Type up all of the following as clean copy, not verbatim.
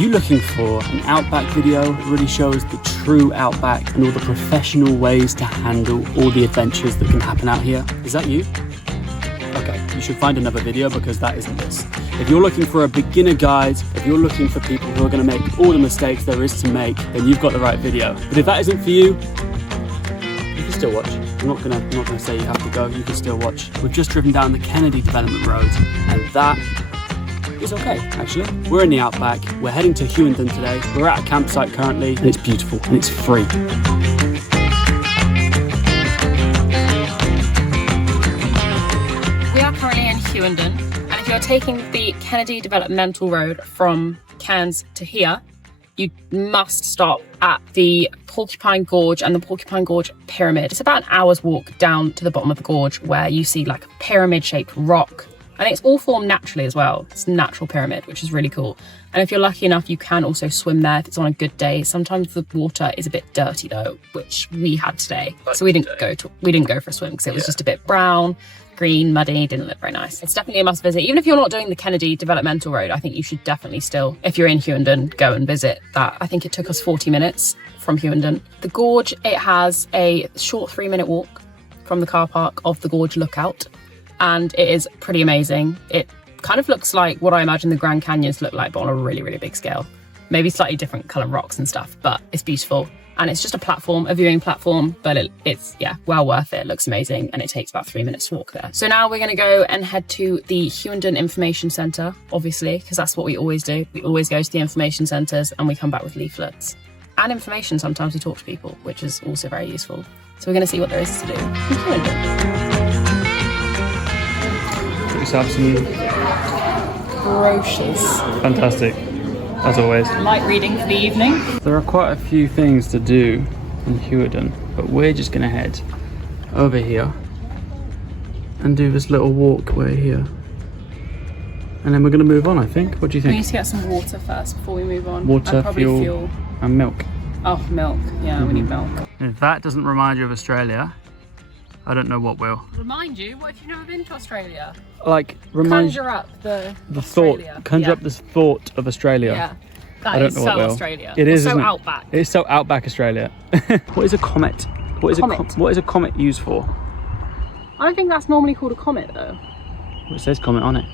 you looking for an Outback video that really shows the true Outback and all the professional ways to handle all the adventures that can happen out here? Is that you? Okay, you should find another video because that isn't this. If you're looking for a beginner guide, if you're looking for people who are going to make all the mistakes there is to make, then you've got the right video. But if that isn't for you, you can still watch. I'm not gonna say you have to go, you can still watch. We've just driven down the Kennedy Development Road, and that is okay, actually. We're in the Outback, we're heading to Hughenden today. We're at a campsite currently, and it's beautiful, and it's free. We are currently in Hughenden, and if you're taking the Kennedy Developmental Road from Cairns to here, you must stop at the Porcupine Gorge and the Porcupine Gorge Pyramid. It's about an hour's walk down to the bottom of the gorge where you see like a pyramid-shaped rock. I think it's all formed naturally as well. It's a natural pyramid, which is really cool. And if you're lucky enough, you can also swim there if it's on a good day. Sometimes the water is a bit dirty though, which we had today. So we didn't go for a swim because it was just a bit brown, green, muddy, didn't look very nice. It's definitely a must visit. Even if you're not doing the Kennedy Developmental Road, I think you should definitely still, if you're in Hughenden, go and visit that. I think it took us 40 minutes from Hughenden. The gorge, it has a short 3-minute walk from the car park of the Gorge Lookout, and it is pretty amazing. It kind of looks like what I imagine the Grand Canyons look like, but on a really, really big scale. Maybe slightly different colour rocks and stuff, but it's beautiful. And it's just a platform, a viewing platform, but it's, yeah, well worth it. It looks amazing, and it takes about 3 minutes to walk there. So now we're gonna go and head to the Hughenden Information Centre, obviously, because that's what we always do. We always go to the information centres and we come back with leaflets. And information, sometimes we talk to people, which is also very useful. So we're gonna see what there is to do in Hughenden. Got yourself some Brochures. fantastic, as always. Light reading for the evening. There are quite a few things to do in Hughenden, but we're just gonna head over here and do this little walkway here. And then we're gonna move on, I think. What do you think? We need to get some water first before we move on. Water, and probably fuel. And milk. Oh, milk. Yeah, we need milk. If that doesn't remind you of Australia, I don't know what will. Remind you? What if you've never been to Australia? Like, remind Conjure up the thought. Conjure up this thought of Australia. Yeah. I That don't is know so what will. Australia. It is, so isn't it? Outback. It is so Outback Australia. What is a comet? What is a comet used for? I don't think that's normally called a comet though. Well, it says comet on it.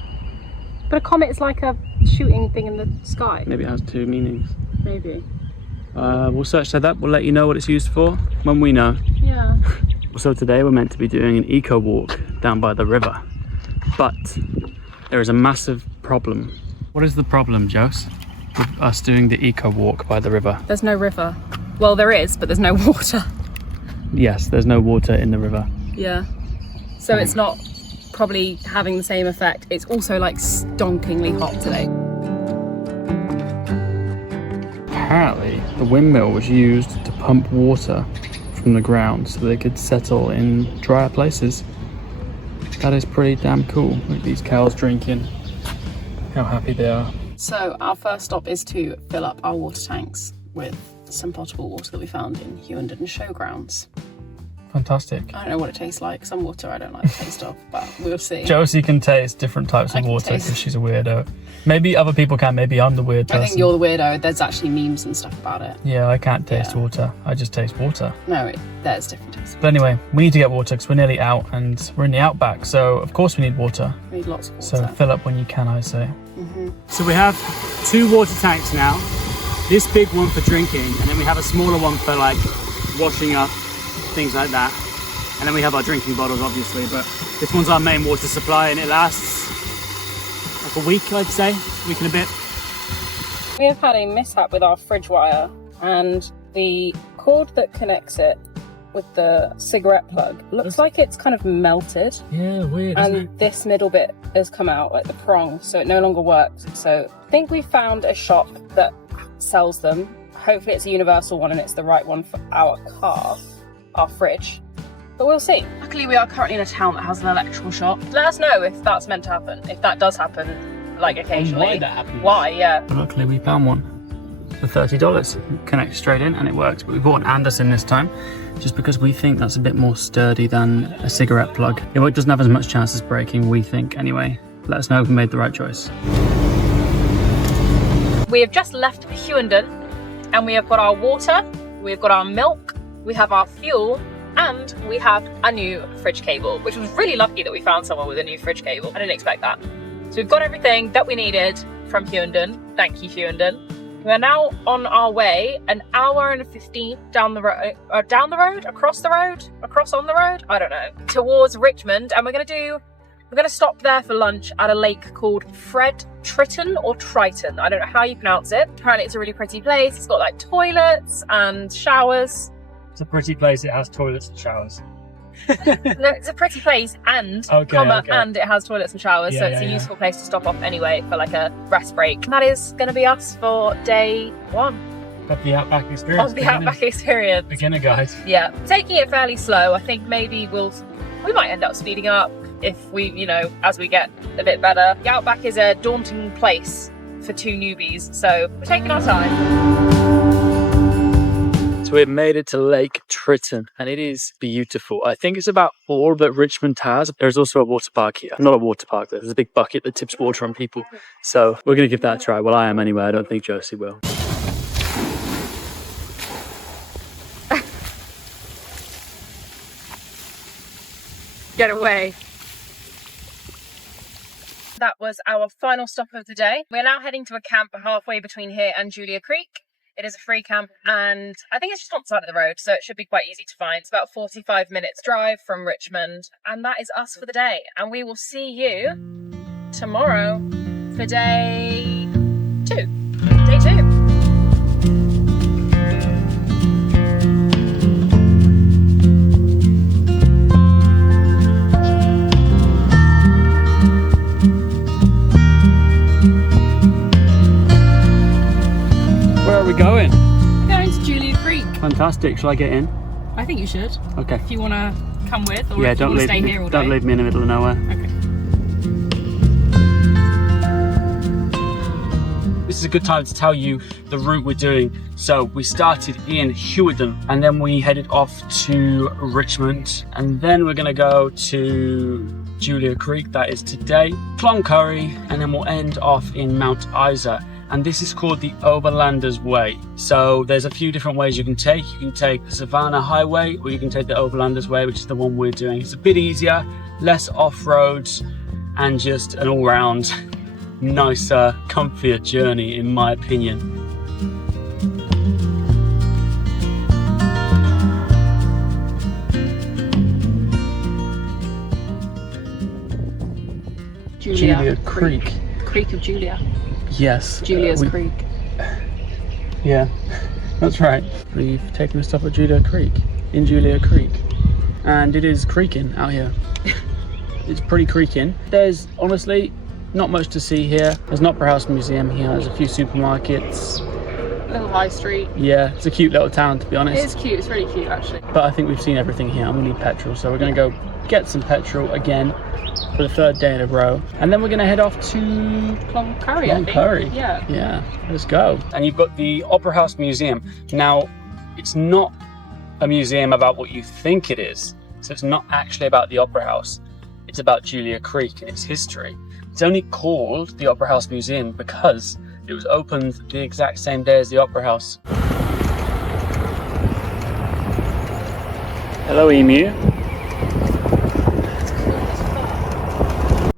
But a comet is like a shooting thing in the sky. Maybe it has two meanings. Maybe. We'll search that up. We'll let you know what it's used for when we know. Yeah. So today we're meant to be doing an eco walk down by the river, but there is a massive problem. What is the problem, Jos, with us doing the eco walk by the river? There's no river. Well, there is, but there's no water. Yes, there's no water in the river. Yeah. So it's not probably having the same effect. It's also like stonkingly hot today. Apparently, the windmill was used to pump water from the ground so they could settle in drier places. That is pretty damn cool. Look at these cows drinking. How happy they are. So our first stop is to fill up our water tanks with some potable water that we found in Hughenden Showgrounds. Fantastic. I don't know what it tastes like. Some water I don't like the taste of, but we'll see. Josie can taste different types of water because she's a weirdo. Maybe other people can. Maybe I'm the weird person. I think you're the weirdo. There's actually memes and stuff about it. Yeah, I can't taste water. I just taste water. No, there's different tastes. But anyway, we need to get water because we're nearly out and we're in the Outback. So of course we need water. We need lots of water. So fill up when you can, I say. So we have 2 water tanks now. This big one for drinking, and then we have a smaller one for like washing up, things like that. And then we have our drinking bottles, obviously, but this one's our main water supply and it lasts like a week, I'd say, a week and a bit. We have had a mishap with our fridge wire, and the cord that connects it with the cigarette plug looks like it's kind of melted. Yeah, weird, isn't And this middle bit has come out, like the prong, so it no longer works. So I think we found a shop that sells them. Hopefully it's a universal one and it's the right one for our car, our fridge. But we'll see. Luckily we are currently in a town that has an electrical shop. Let us know if that's meant to happen, if that does happen, like occasionally. Why that happens. Why, yeah. But luckily we found one for $30. It connects straight in and it works. But we bought an Anderson this time, just because we think that's a bit more sturdy than a cigarette plug. It doesn't have as much chance of breaking, we think, anyway. Let us know if we made the right choice. We have just left Hughenden and we have got our water, we've got our milk, we have our fuel, and we have a new fridge cable, which was really lucky that we found someone with a new fridge cable. I didn't expect that. So we've got everything that we needed from Hughenden. Thank you, Hughenden. We're now on our way, an hour and 15 down the road, across on the road, I don't know, towards Richmond, and we're gonna stop there for lunch at a lake called Tritton or Triton. I don't know how you pronounce it. Apparently it's a really pretty place. It's got like toilets and showers. It's a pretty place, it has toilets and showers. No, it's a pretty place and, and it has toilets and showers, so it's a useful place to stop off anyway for like a rest break. And that is going to be us for day 1. Of the Outback experience. Of the Outback experience. Beginner guide. Yeah, taking it fairly slow. I think maybe we might end up speeding up if we, you know, as we get a bit better. The Outback is a daunting place for 2 newbies, so we're taking our time. So we've made it to Lake Tritton and it is beautiful. I think it's about all that Richmond has. There's also a water park here. Not a water park, there's a big bucket that tips water on people. So we're going to give that a try. Well, I am anyway. I don't think Josie will. Get away. That was our final stop of the day. We're now heading to a camp halfway between here and Julia Creek. It is a free camp and I think it's just on the side of the road, so it should be quite easy to find. It's about 45 minutes drive from Richmond, and that is us for the day. And we will see you tomorrow for day 2. Day 2. Going? We're going to Julia Creek. Fantastic. Shall I get in? I think you should. Okay. If you want to come with, or yeah, if you want to stay here all day. Don't leave me in the middle of nowhere. Okay. This is a good time to tell you the route we're doing. So we started in Hughenden and then we headed off to Richmond and then we're going to go to Julia Creek, that is today, Cloncurry, and then we'll end off in Mount Isa. And this is called the Overlanders Way. So there's a few different ways you can take. You can take the Savannah Highway or you can take the Overlanders Way, which is the one we're doing. It's a bit easier, less off-roads, and just an all-round nicer, comfier journey in my opinion. Julia Creek. Creek of Julia. Yes. Julia's Creek. Yeah, that's right. We've taken a stop at Julia Creek, in Julia Creek. And it is creaking out here. It's pretty creaking. There's honestly not much to see here. There's an Opera House Museum here, there's a few supermarkets. A little high street. Yeah, it's a cute little town to be honest. It is cute, it's really cute actually. But I think we've seen everything here and we need petrol, so we're gonna go get some petrol again for the 3rd day in a row. And then we're gonna head off to Cloncurry, Cloncurry. Yeah, let's go. And you've got the Opera House Museum. Now, it's not a museum about what you think it is. So it's not actually about the Opera House. It's about Julia Creek and its history. It's only called the Opera House Museum because it was opened the exact same day as the Opera House. Hello, Emu.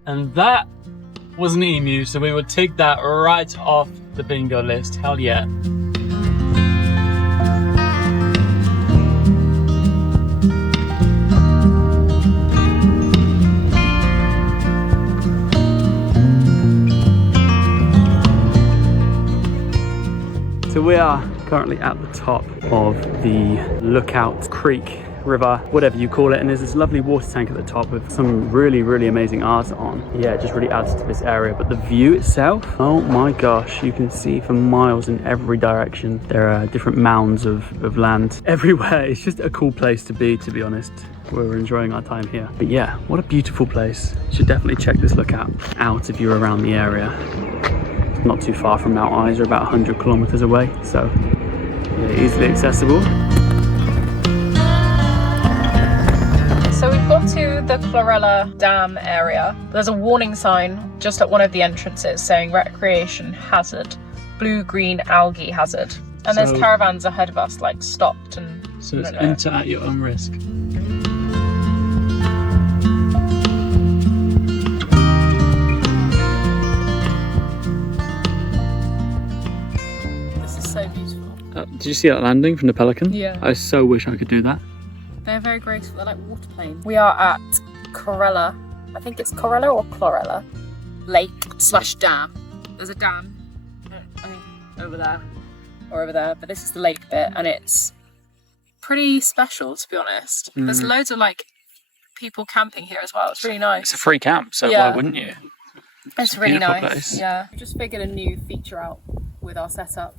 And that was an emu, so we would take that right off the bingo list. Hell yeah. So we are currently at the top of the Lookout Creek river, whatever you call it, and there's this lovely water tank at the top with some really amazing art on. Yeah, it just really adds to this area, but the view itself, oh my gosh, you can see for miles in every direction. There are different mounds of land everywhere. It's just a cool place to be honest. We're enjoying our time here. But yeah, what a beautiful place. You should definitely check this lookout out if you're around the area. It's not too far from Mount Isa, about 100 kilometers away, so yeah, easily accessible. So we've got to the Corella Dam area. There's a warning sign just at one of the entrances saying recreation hazard. blue-green algae hazard. And there's caravans ahead of us, like stopped and... So it's enter at your own risk. This is so beautiful. Did you see that landing from the pelican? Yeah. I so wish I could do that. They're very graceful. They're like water planes. We are at Corella. I think it's Corella or Chlorella Lake / dam. There's a dam, I think, over there or over there. But this is the lake bit, and it's pretty special, to be honest. There's loads of like people camping here as well. It's really nice. It's a free camp, so why wouldn't you? It's really nice. Place. Yeah. We just figured a new feature out with our setup.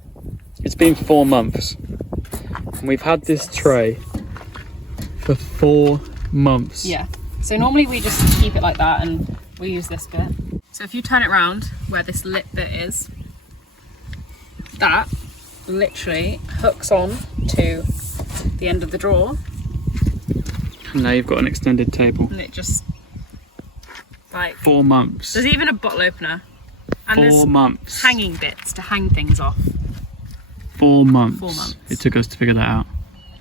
It's been 4 months, and we've had this tray for 4 months. Yeah. So normally we just keep it like that, and we use this bit. So if you turn it around where this lit bit is, that literally hooks on to the end of the drawer. And now you've got an extended table. And it just, like... 4 months. There's even a bottle opener. And 4 months. Hanging bits to hang things off. 4 months. 4 months. It took us to figure that out.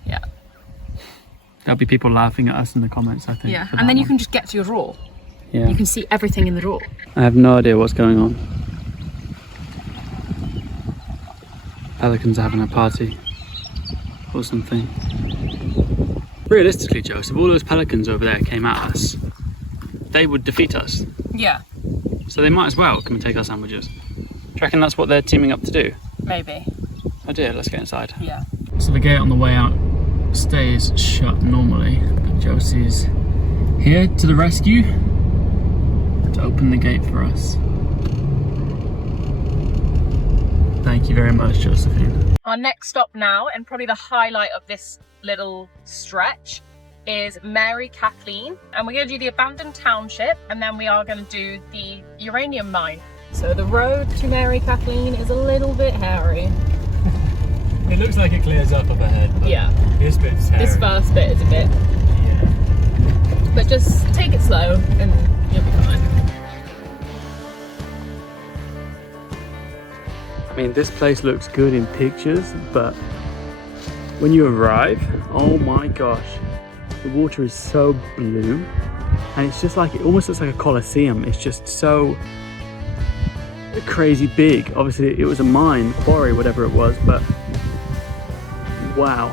Yeah. There'll be people laughing at us in the comments, I think. Yeah, and then you can just get to your drawer. Yeah. You can see everything in the drawer. I have no idea what's going on. Pelicans are having a party or something. Realistically, Joseph, all those pelicans over there came at us. They would defeat us. Yeah. So they might as well come and take our sandwiches. Do you reckon that's what they're teaming up to do? Maybe. Oh dear, let's get inside. Yeah. So the gate on the way out stays shut normally, but Josie's here to the rescue to open the gate for us. Thank you very much, Josephine. Our next stop now, and probably the highlight of this little stretch, is Mary Kathleen, and we're going to do the abandoned township, and then we are going to do the uranium mine. So the road to Mary Kathleen is a little bit hairy. It looks like it clears up ahead. Yeah. This bit's hairy. This first bit is a bit. Yeah. But just take it slow and you'll be fine. I mean, this place looks good in pictures, but when you arrive, oh my gosh, the water is so blue, and it's just like, it almost looks like a coliseum. It's just so crazy big. Obviously it was a mine, quarry, whatever it was, but wow,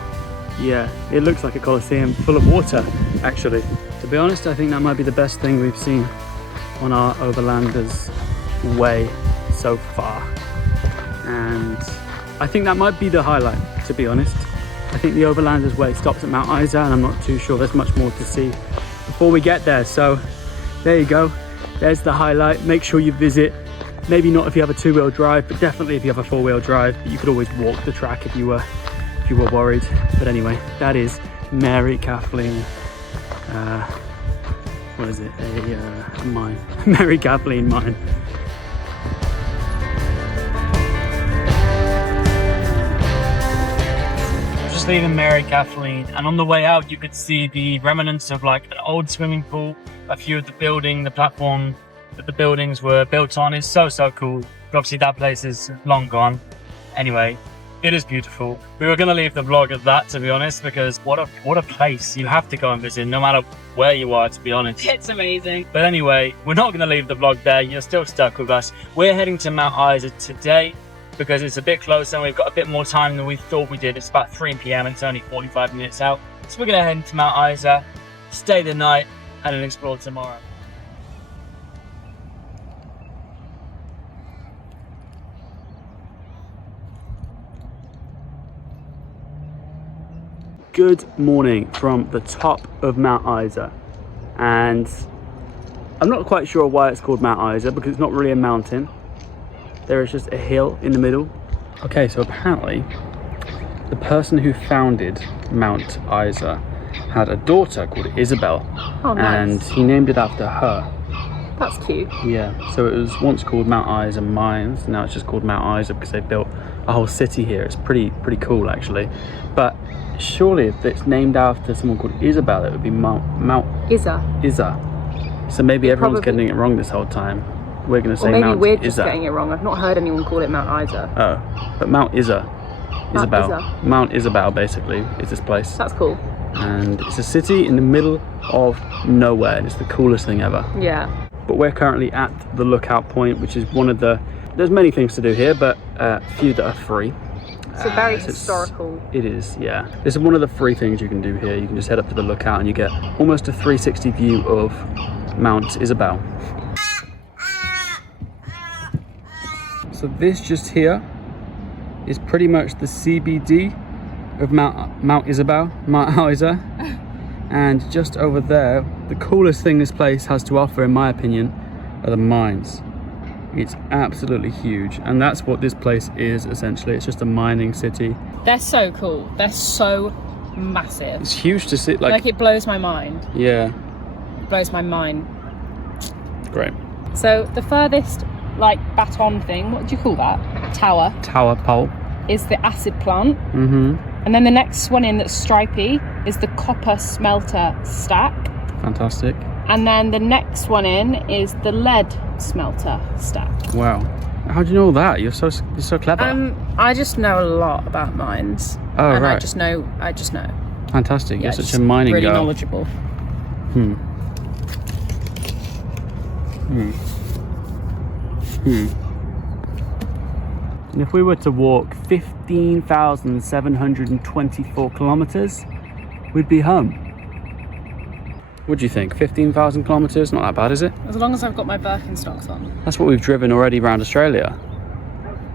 yeah, it looks like a coliseum full of water, actually. To be honest, I think that might be the best thing we've seen on our Overlanders way so far, and I think that might be the highlight, to be honest. I think the Overlanders way stops at Mount Isa, and I'm not too sure there's much more to see before we get there. So there you go, there's the highlight. Make sure you visit. Maybe not if you have a 2-wheel drive, but definitely if you have a 4-wheel drive. But you could always walk the track if you were worried. But anyway, that is Mary Kathleen. What is it? A mine. Mary Kathleen mine. Just leaving Mary Kathleen, and on the way out you could see the remnants of like an old swimming pool, a few of the building, the platform that the buildings were built on. Is so cool, but obviously that place is long gone. Anyway, it is beautiful. We were going to leave the vlog at that, to be honest, because what a place. You have to go and visit, no matter where you are, to be honest. It's amazing. But anyway, we're not going to leave the vlog there. You're still stuck with us. We're heading to Mount Isa today because it's a bit closer and we've got a bit more time than we thought we did. It's about 3 p.m. and it's only 45 minutes out. So we're going to head into Mount Isa, stay the night, and then explore tomorrow. Good morning from the top of Mount Isa, and I'm not quite sure why it's called Mount Isa because it's not really a mountain. There is just a hill in the middle. Okay, so apparently the person who founded Mount Isa had a daughter called Isabel. Oh, nice. And he named it after her. That's cute. Yeah, so it was once called Mount Isa Mines, now it's just called Mount Isa because they built a whole city here. It's pretty cool actually. But surely if it's named after someone called Isabel, it would be Mount Isa. So maybe everyone's getting it wrong this whole time. we're going to say or maybe Mount we're just Isa. getting it wrong. I've not heard anyone call it Mount Isa. Oh, but Mount Isa. Isabel. Mount Isabel, basically, is this place. That's cool. And it's a city in the middle of nowhere. And it's the coolest thing ever. Yeah. But we're currently at the lookout point, which is one of the... There's many things to do here, but a few that are free. It's a very historical... It is, yeah. This is one of the free things you can do here. You can just head up to the lookout and you get almost a 360 view of Mount Isabel. So this just here is pretty much the CBD of Mount Isabel, Mount Isa. And just over there, the coolest thing this place has to offer, in my opinion, are the mines. It's absolutely huge, and that's what this place is essentially. It's just a mining city. They're so cool. They're so massive. It's huge to see. Like it blows my mind. Yeah. It blows my mind. Great. So the furthest like baton thing, what do you call that? Tower. Tower pole. Is the acid plant. Mm-hmm. And then the next one in that's stripy is the copper smelter stack. Fantastic. And then the next one in is the lead smelter stack. Wow. How do you know all that? You're so clever. I just know a lot about mines. Oh, and right. I just know. Fantastic. Yeah, You're such a mining really girl. knowledgeable. And if we were to walk 15,724 kilometers, we'd be home. What do you think? 15,000 kilometers? Not that bad, is it? As long as I've got my Birkenstocks on. That's what we've driven already around Australia.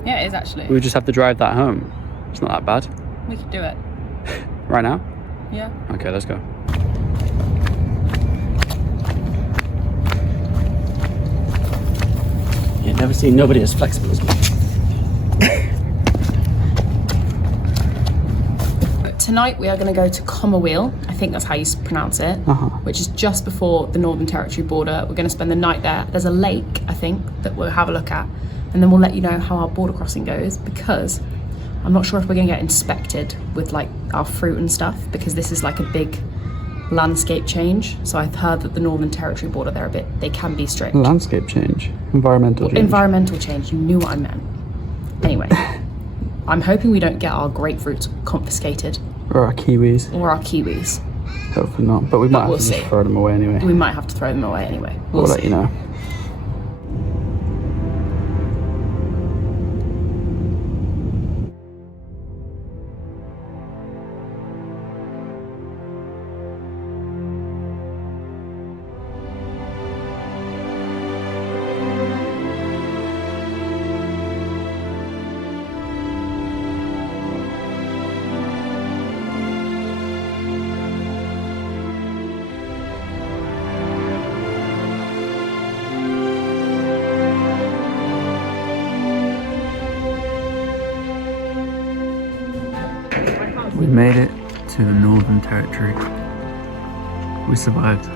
Yeah, it is actually. We would just have to drive that home. It's not that bad. We could do it. Right now? Yeah. Okay, let's go. Yeah, never seen nobody as flexible as me. Tonight we are going to go to Commonweal, I think that's how you pronounce it, which is just before the Northern Territory border. We're going to spend the night there. There's a lake, I think, that we'll have a look at, and then we'll let you know how our border crossing goes, because I'm not sure if we're going to get inspected with like our fruit and stuff, because this is like a big landscape change. So I've heard that the Northern Territory border, they can be strict. Landscape change? Environmental change? Environmental change, you knew what I meant. Anyway, I'm hoping we don't get our grapefruits confiscated. Or our kiwis. Or our kiwis. Hopefully not, but we might have to just throw them away anyway. We might have to throw them away anyway. We'll let you know. We made it to the Northern Territory. We survived.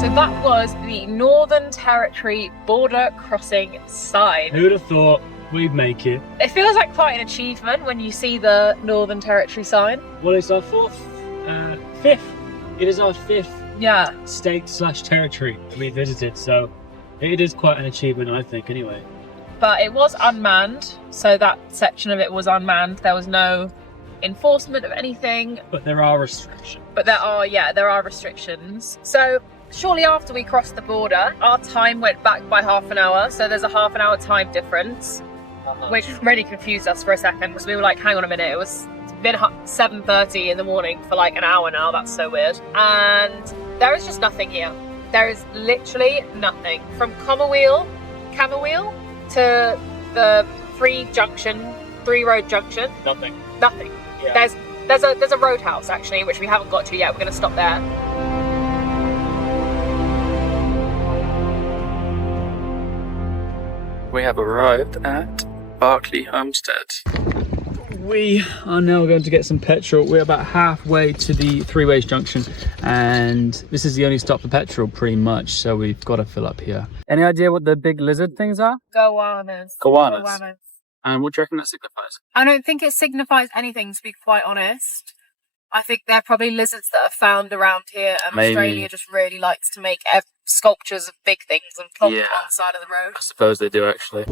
So that was the Northern Territory border crossing sign. Who'd have thought we'd make it? It feels like quite an achievement when you see the Northern Territory sign. Well, it's our fifth. It is our fifth state/territory that we visited, so it is quite an achievement, I think, anyway. But it was unmanned, so that section of it was unmanned. There was no enforcement of anything. But there are restrictions. But there are restrictions. So shortly after we crossed the border, our time went back by half an hour. So there's a half an hour time difference, which really confused us for a second, because we were like, hang on a minute, it's been 7:30 in the morning for like an hour now. That's so weird. And there is just nothing here. There is literally nothing. From Commonweal to the three road junction. Nothing. Yeah. There's a roadhouse actually, which we haven't got to yet. We're going to stop there. We have arrived at Berkeley Homestead. We are now going to get some petrol. We're about halfway to the three-ways junction, and this is the only stop for petrol pretty much, so we've got to fill up here. Any idea what the big lizard things are? Goannas. And what do you reckon that signifies? I don't think it signifies anything, to be quite honest. I think they're probably lizards that are found around here, and Maybe. Australia just really likes to make sculptures of big things and plonk them on the side of the road. I suppose they do, actually.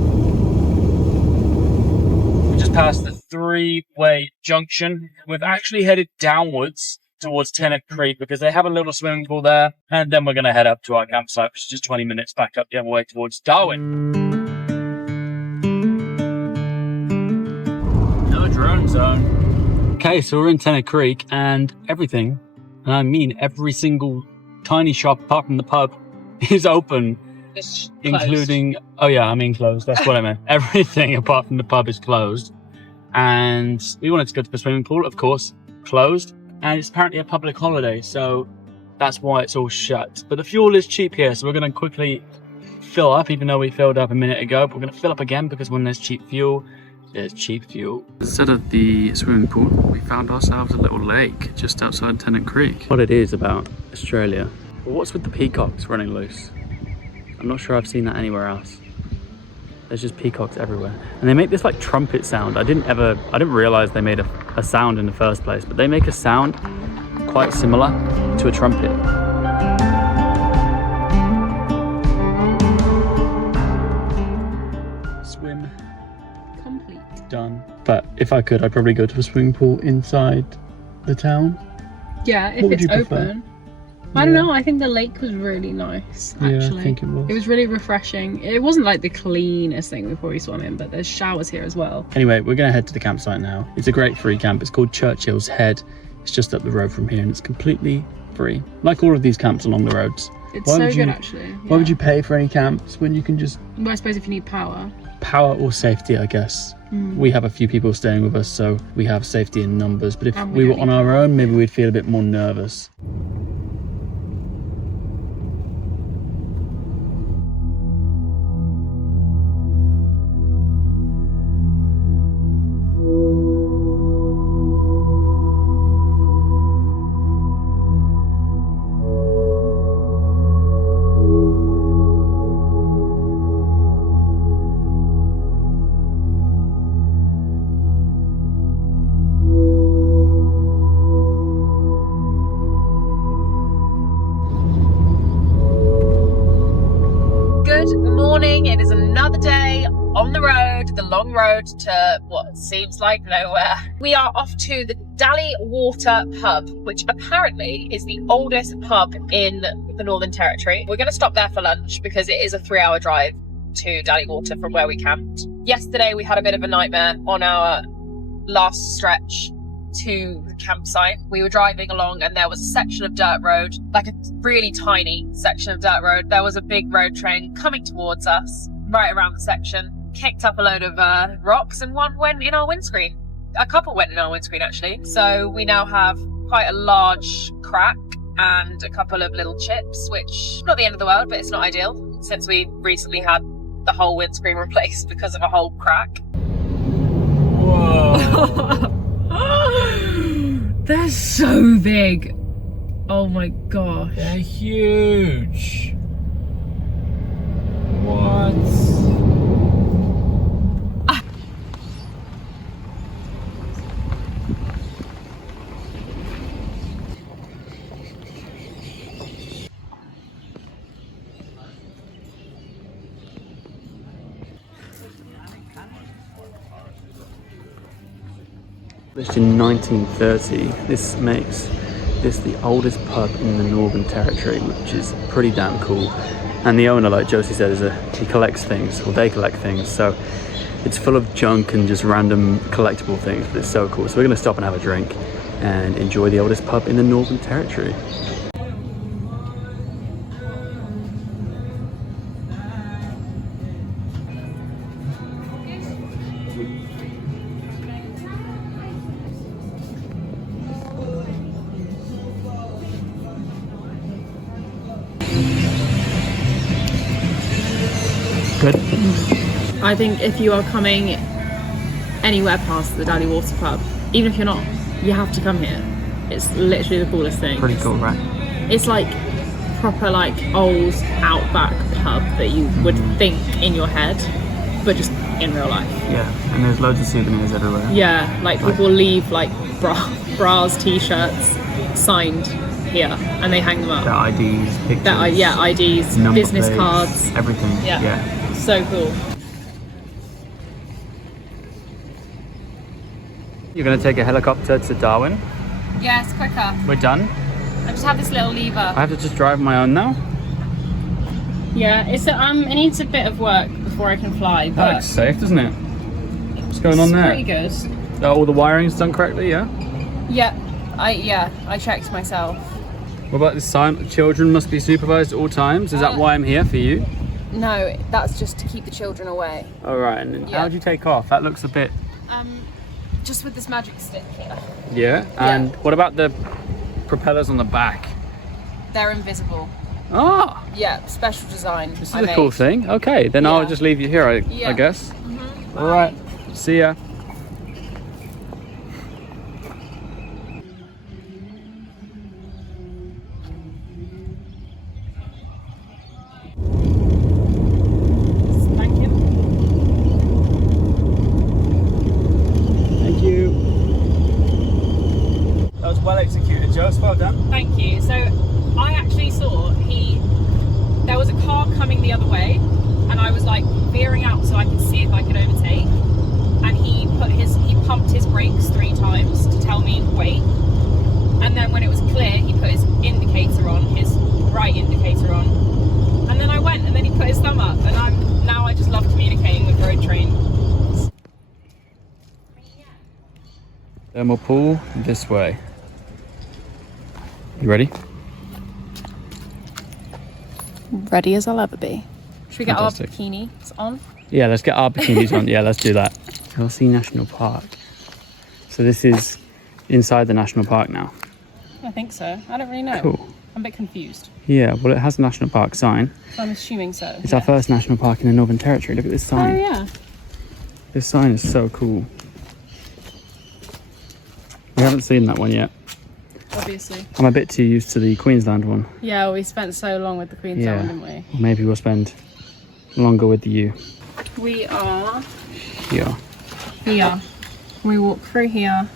We just passed the three-way junction. We've actually headed downwards towards Tennant Creek because they have a little swimming pool there, and then we're going to head up to our campsite, which is just 20 minutes back up the other way towards Darwin. No drone zone. Okay, so we're in Tennant Creek, and everything, and I mean every single tiny shop apart from the pub, is open. It's including, oh yeah, I mean closed, that's what I meant. Everything apart from the pub is closed. And we wanted to go to the swimming pool, of course, closed. And it's apparently a public holiday, so that's why it's all shut. But the fuel is cheap here, so we're going to quickly fill up, even though we filled up a minute ago. But we're going to fill up again because when there's cheap fuel, there's cheap fuel. Instead of the swimming pool, we found ourselves a little lake just outside Tennant Creek. What it is about Australia, well, what's with the peacocks running loose? I'm not sure I've seen that anywhere else. There's just peacocks everywhere. And they make this like trumpet sound. I didn't realize they made a sound in the first place, but they make a sound quite similar to a trumpet. Swim. complete. Done. But if I could, I'd probably go to a swimming pool inside the town. Yeah, if it's open. I don't know, I think the lake was really nice, actually. Yeah, I think it was. It was really refreshing. It wasn't like the cleanest thing before we swam in, but there's showers here as well. Anyway, we're going to head to the campsite now. It's a great free camp. It's called Churchill's Head. It's just up the road from here and it's completely free. Like all of these camps along the roads. It's so good, actually. Yeah. Why would you pay for any camps when you can just... Well, I suppose if you need power. Power or safety, I guess. We have a few people staying with us, so we have safety in numbers. But if we were on our own, maybe we'd feel a bit more nervous. It is another day on the road, the long road to what seems like nowhere. We are off to the Daly Water pub, which apparently is the oldest pub in the Northern Territory. We're going to stop there for lunch because it is a 3-hour drive to Daly Water from where we camped. Yesterday we had a bit of a nightmare on our last stretch to the campsite. We were driving along and there was a section of dirt road, like a really tiny section of dirt road. There was a big road train coming towards us right around the section, kicked up a load of rocks, and one went in our windscreen. A couple went in our windscreen actually. So we now have quite a large crack and a couple of little chips, which not the end of the world, but it's not ideal since we recently had the whole windscreen replaced because of a whole crack. Whoa. They're so big. Oh my gosh. They're huge. What? Established in 1930, this makes this the oldest pub in the Northern Territory, which is pretty damn cool. And the owner, like Josie said, he collects things, or they collect things, so it's full of junk and just random collectible things, but it's so cool. So we're going to stop and have a drink and enjoy the oldest pub in the Northern Territory. Good. I think if you are coming anywhere past the Daly Water pub, even if you're not, you have to come here. It's literally the coolest thing. Pretty cool, right? It's like proper like old Outback pub that you would think in your head, but just in real life. Yeah, and there's loads of souvenirs everywhere. Yeah, like people leave like bras, t-shirts signed here, and they hang them up. Their IDs, pictures. IDs, number business plates, cards. everything. Yeah. So cool. You're going to take a helicopter to Darwin. Yeah, it's quicker. We're done. I just have this little lever. I have to just drive my own now. Yeah, it needs a bit of work before I can fly, That but looks safe, doesn't it? What's going on there? Pretty good. All the wiring's done correctly, yeah? Yeah, I checked myself. What about this sign? Children must be supervised at all times. Is that why I'm here for you? No, that's just to keep the children away. All right, and then how do you take off? That looks a bit... Just with this magic stick here. Yeah? And what about the propellers on the back? They're invisible. Ah! Yeah, special design. This is a cool thing. Okay, then I'll just leave you here, I guess. Mm-hmm. All right, see ya. Thank you. Thank you. That was well executed, Josie. Well done. Thank you. So I actually saw there was a car coming the other way, and I was like veering out so I could see if I could overtake. And he pumped his brakes 3 times to tell me wait. And then when it was clear, he put his indicator on, his right indicator on. And then I went, and then he put his thumb up. And I just love communicating with road train. Thermal pool this way. You ready? Ready as I'll ever be. Should we get Fantastic. our bikinis on? Yeah, let's get our bikinis on. Yeah, let's do that. Chelsea National Park. So this is inside the national park now. I think so. I don't really know. Cool. I'm a bit confused. Yeah, well, it has a national park sign. So I'm assuming so. It's our first national park in the Northern Territory. Look at this sign. Oh yeah. This sign is so cool. We haven't seen that one yet. Obviously. I'm a bit too used to the Queensland one. Yeah, we spent so long with the Queensland one, didn't we? Maybe we'll spend longer with you. We are Here. here. We walk through here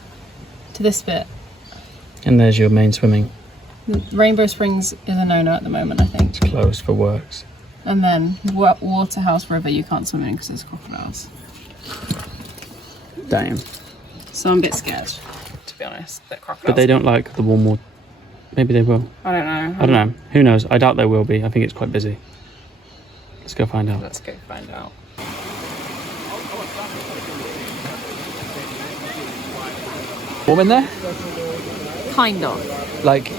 to this bit. And there's your main swimming. Rainbow Springs is a no-no at the moment, I think. It's closed for works. And then Waterhouse River, you can't swim in because there's crocodiles. Damn. So I'm a bit scared, to be honest, that crocodiles. But they don't like the warm water. Maybe they will. I don't know. I don't know. Who knows? I doubt they will be. I think it's quite busy. Let's go find out. Let's go find out. Warm in there? Kind of. Like,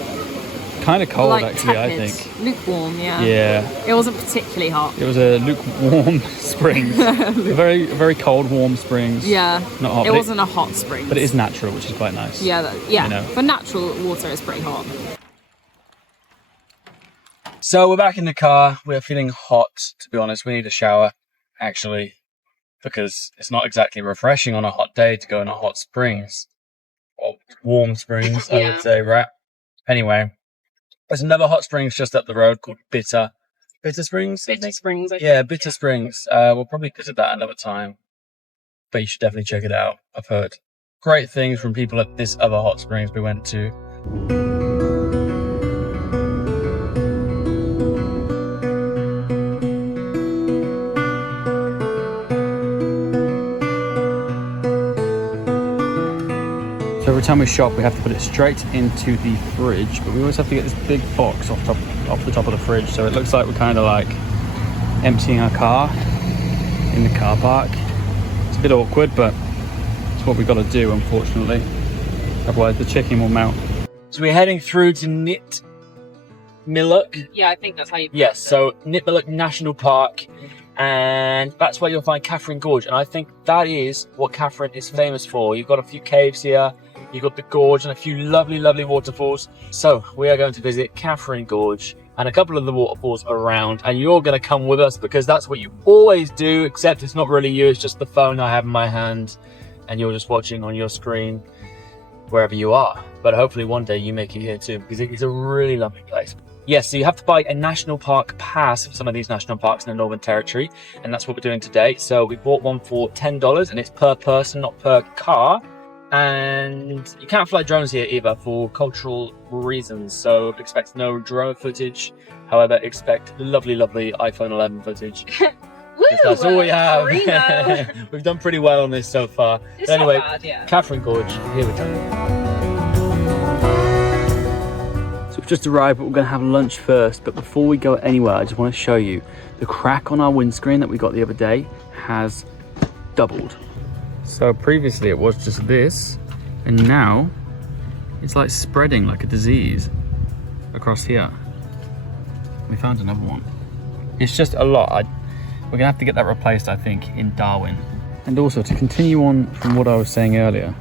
kind of cold like actually, tepid. I think. Lukewarm, yeah. Yeah. It wasn't particularly hot. It was a lukewarm springs. a very cold, warm springs. Yeah. Not hot. It wasn't a hot spring. But it is natural, which is quite nice. Yeah, You know. For natural water, it's pretty hot. So we're back in the car. We're feeling hot, to be honest. We need a shower, actually, because it's not exactly refreshing on a hot day to go in a hot springs. Or warm springs, I would say, right? Anyway, there's another hot springs just up the road called Bitter Springs? Bitter Springs, I think. Yeah, Bitter Springs. We'll probably visit that another time. But you should definitely check it out. I've heard great things from people at this other hot springs we went to. So every time we shop, we have to put it straight into the fridge, but we always have to get this big box off the top of the fridge, so it looks like we're kind of like emptying our car in the car park. It's a bit awkward, but it's what we've got to do, unfortunately. Otherwise the chicken will melt. So we're heading through to Nitmiluk. Yeah, I think that's how you Yes, so Nitmiluk National Park, and that's where you'll find Kathleen Gorge, and I think that is what Katherine is famous for. You've got a few caves here, you've got the gorge and a few lovely, lovely waterfalls. So we are going to visit Kathleen Gorge and a couple of the waterfalls around, and you're going to come with us because that's what you always do, except it's not really you, it's just the phone I have in my hand and you're just watching on your screen wherever you are. But hopefully one day you make it here too, because it is a really lovely place. Yes, so you have to buy a national park pass for some of these national parks in the Northern Territory, and that's what we're doing today. So we bought one for $10, and it's per person, not per car. And you can't fly drones here either for cultural reasons, so expect no drone footage. However, expect lovely, lovely iPhone 11 footage. Woo! That's all we have. We've done pretty well on this so far. It's But anyway, not bad, yeah. Porcupine Gorge, here we go. So we've just arrived, but we're going to have lunch first. But before we go anywhere, I just want to show you the crack on our windscreen that we got the other day has doubled. So previously it was just this, and now it's like spreading like a disease across here. We found another one. It's just a lot. We're gonna have to get that replaced, I think, in Darwin. And also, to continue on from what I was saying earlier,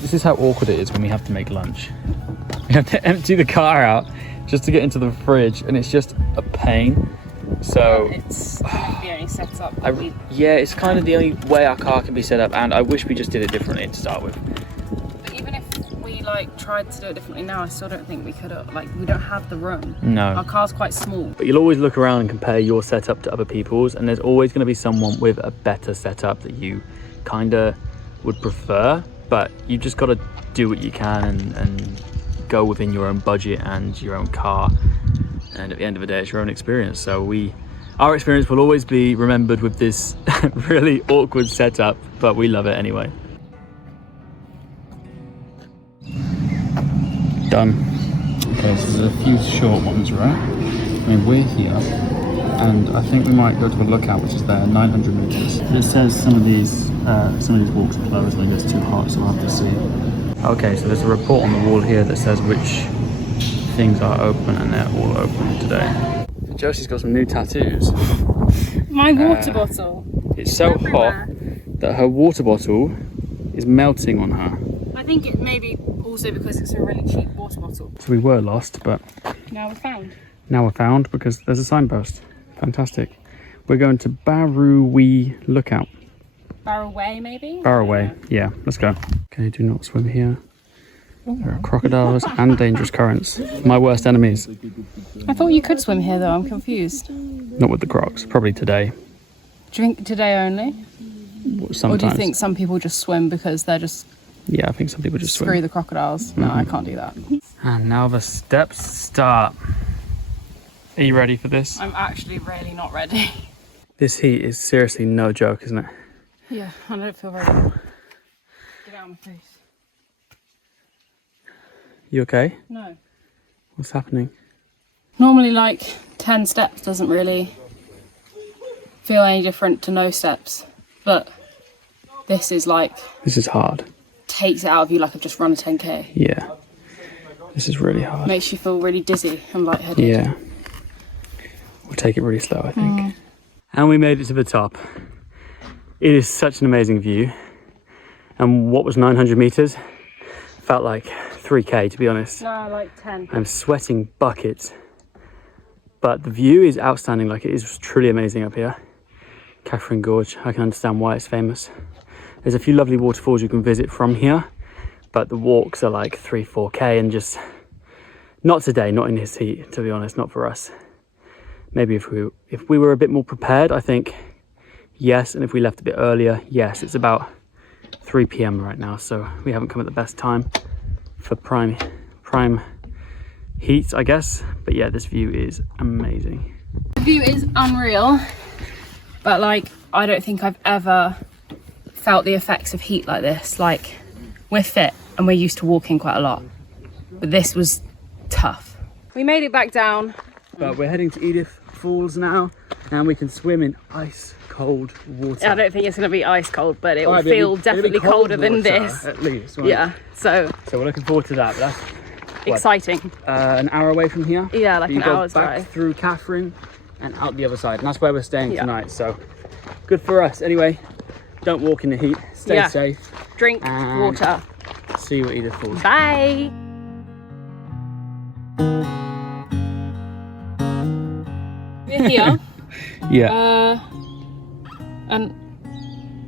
this is how awkward it is when we have to make lunch. We have to empty the car out just to get into the fridge, and it's just a pain. So it's the only setup. Yeah, it's kind of the only way our car can be set up, and I wish we just did it differently to start with. But even if we like tried to do it differently now, I still don't think we could have. Like, we don't have the room. No. Our car's quite small. But you'll always look around and compare your setup to other people's, and there's always going to be someone with a better setup that you kind of would prefer. But you just got to do what you can and go within your own budget and your own car. And at the end of the day, it's your own experience. So our experience will always be remembered with this really awkward setup, but we love it anyway. Done. Okay, so there's a few short ones, right? I mean, we're here, and I think we might go to a lookout, which is there, 900 meters. It says some of these walks are closed when it gets too hot, so we'll have to see. Okay, so there's a report on the wall here that says which things are open, and they're all open today. Josie's got some new tattoos. My water bottle. It's so hot that her water bottle is melting on her. I think it may be also because it's a really cheap water bottle. So we were lost, but Now we're found. now we're found because there's a signpost. Fantastic. We're going to Barrowee Lookout. Barroway, maybe? Barroway, yeah, let's go. Okay, do not swim here. There are crocodiles and dangerous currents. My worst enemies. I thought you could swim here though, I'm confused. Not with the crocs, probably today. Do you think today only? Sometimes. Or do you think some people just swim because they're just Yeah, I think some people just screw swim. the crocodiles? No, I can't do that. And now the steps start. Are you ready for this? I'm actually really not ready. This heat is seriously no joke, isn't it? Yeah, I don't feel very good. Get out of my face. You okay? No. What's happening? Normally like 10 steps doesn't really feel any different to no steps. But this is like... This is hard. Takes it out of you like I've just run a 10k. Yeah. This is really hard. Makes you feel really dizzy and lightheaded. Yeah. We'll take it really slow, I think. And we made it to the top. It is such an amazing view. And what was 900 meters? Felt like 3k, to be honest. No, like 10. I'm sweating buckets. But the view is outstanding. Like, it is truly amazing up here. Porcupine Gorge, I can understand why it's famous. There's a few lovely waterfalls you can visit from here, but the walks are like 3-4k, and just not today, not in this heat, to be honest, not for us. Maybe if we were a bit more prepared, I think yes, and if we left a bit earlier, yes. It's about 3 p.m. right now, so we haven't come at the best time for prime heat, I guess. But yeah, this view is amazing. The view is unreal, but like I don't think I've ever felt the effects of heat like this. Like, we're fit and we're used to walking quite a lot, but this was tough. We made it back down. But we're heading to Edith Falls now, and we can swim in ice cold water. I don't think it's going to be ice cold, but it will Alright, feel it'll be definitely cold colder than water, this. at least. Right? Yeah, so So we're looking forward to that. But that's what, exciting. an hour away from here. Yeah, like you an go hour's back drive. through Katherine and out the other side, and that's where we're staying Yeah. tonight. So good for us. Anyway, don't walk in the heat. Stay Yeah. safe. Drink And water. see you at Edith Falls. Bye. We're here. Yeah. And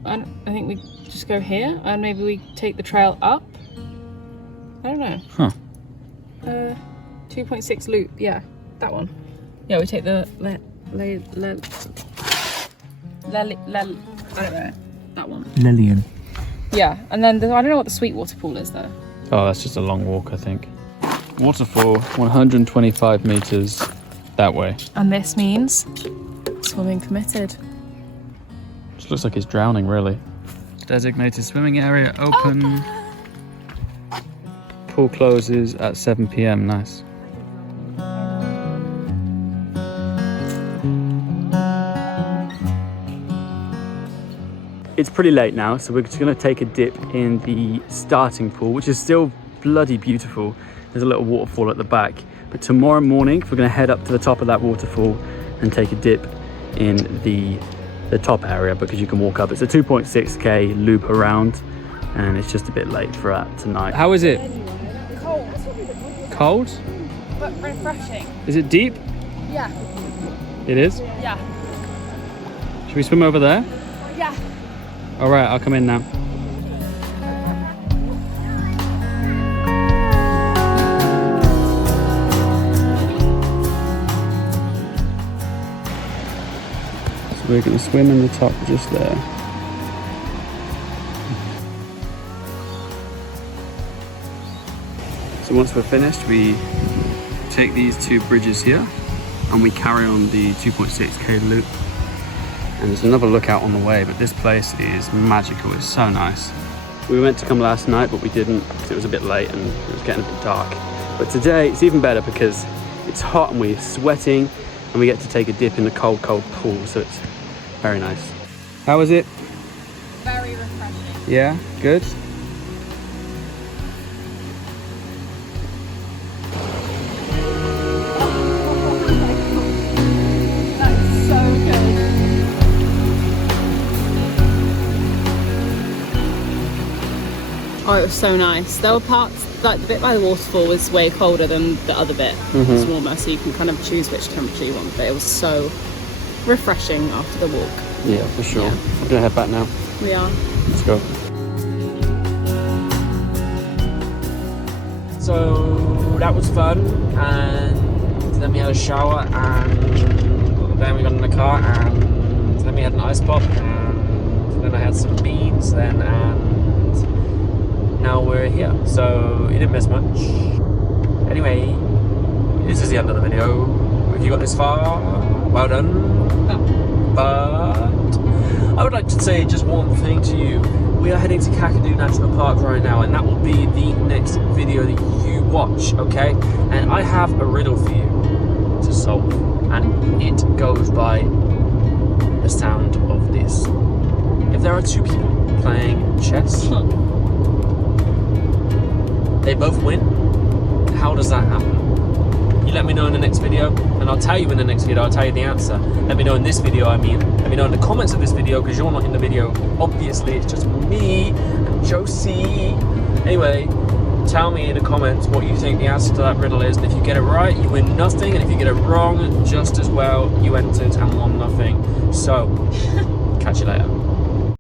I think we just go here, and maybe we take the trail up. I don't know. Huh. 2.6 loop, yeah, that one. Yeah, we take the I don't know, that one. Lillian. Yeah, and then I don't know what the Sweetwater pool is though. Oh, that's just a long walk, I think. Waterfall, 125 meters that way. And this means swimming permitted. Just looks like he's drowning, really. Designated swimming area open. Pool closes at 7 p.m. Nice. It's pretty late now, so we're just going to take a dip in the starting pool, which is still bloody beautiful. There's a little waterfall at the back. But tomorrow morning, we're going to head up to the top of that waterfall and take a dip in the top area, because you can walk up. It's a 2.6k loop around, and it's just a bit late for that tonight. How is it? Cold. Cold? But refreshing. Is it deep? Yeah. It is? Yeah. Should we swim over there? Yeah. All right, I'll come in now. So we're going to swim in the top just there. So once we're finished, we take these two bridges here and we carry on the 2.6k loop. And there's another lookout on the way, but this place is magical. It's so nice. We were meant to come last night, but we didn't because it was a bit late and it was getting a bit dark. But today it's even better because it's hot and we're sweating and we get to take a dip in the cold, cold pool. So it's very nice. How was it? Very refreshing. Yeah, good. Oh, it was so nice. There were parts, like the bit by the waterfall was way colder than the other bit. It's warmer, so you can kind of choose which temperature you want, but it was so refreshing after the walk. Yeah, for sure. Yeah. We're gonna head back now. We are. Let's go. So that was fun, and then we had a shower, and then we got in the car, and then we had an ice pop, and then I had some beans, then, and now we're here. So you didn't miss much. Anyway, this is the end of the video. If you got this far, well done. But I would like to say just one thing to you. We are heading to Kakadu National Park right now, and that will be the next video that you watch, okay? And I have a riddle for you to solve, and it goes by the sound of this. If there are two people playing chess, they both win, how does that happen? You let me know in the next video, and I'll tell you in the next video, I'll tell you the answer. Let me know in this video, let me know in the comments of this video, because you're not in the video. Obviously, it's just me and Josie. Anyway, tell me in the comments what you think the answer to that riddle is, and if you get it right, you win nothing, and if you get it wrong, just as well, you entered and won nothing. So, catch you later.